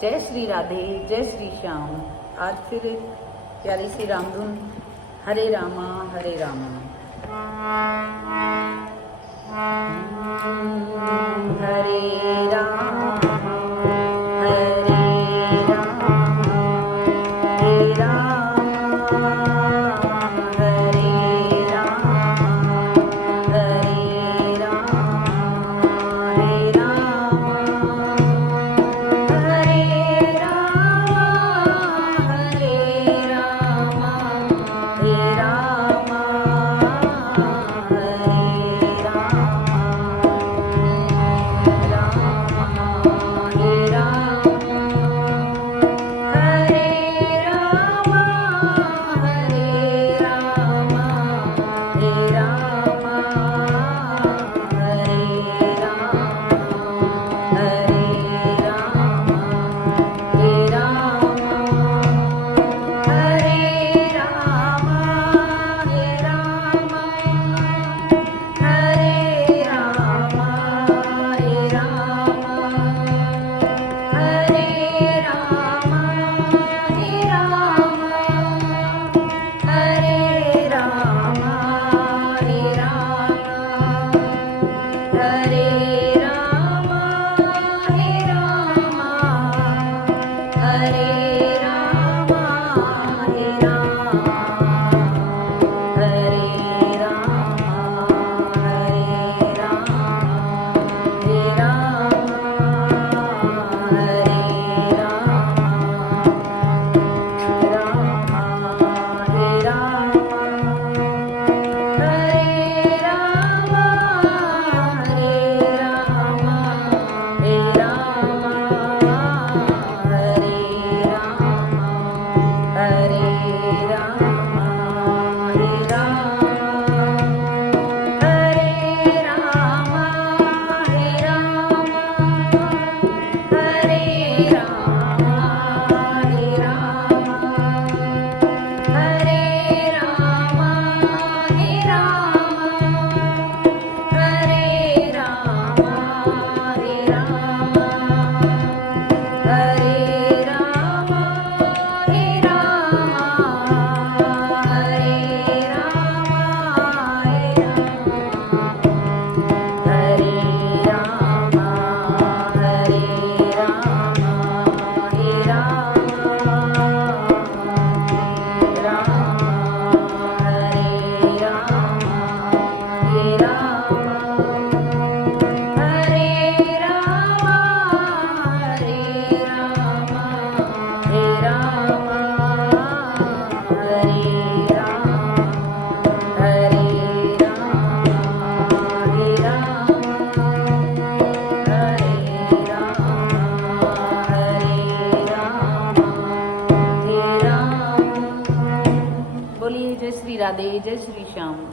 जय श्री राधे, जय श्री श्याम। आज फिर प्यारी सी रामधुन, हरे रामा हरे रामा। हरे रामा हरे रामा, हरे रामा हरे रामा, हरे रामा हरे रामा, हरे रामा हरे रामा, हरे रामा हरे बोलिए जय श्री राधे, जय श्री श्याम।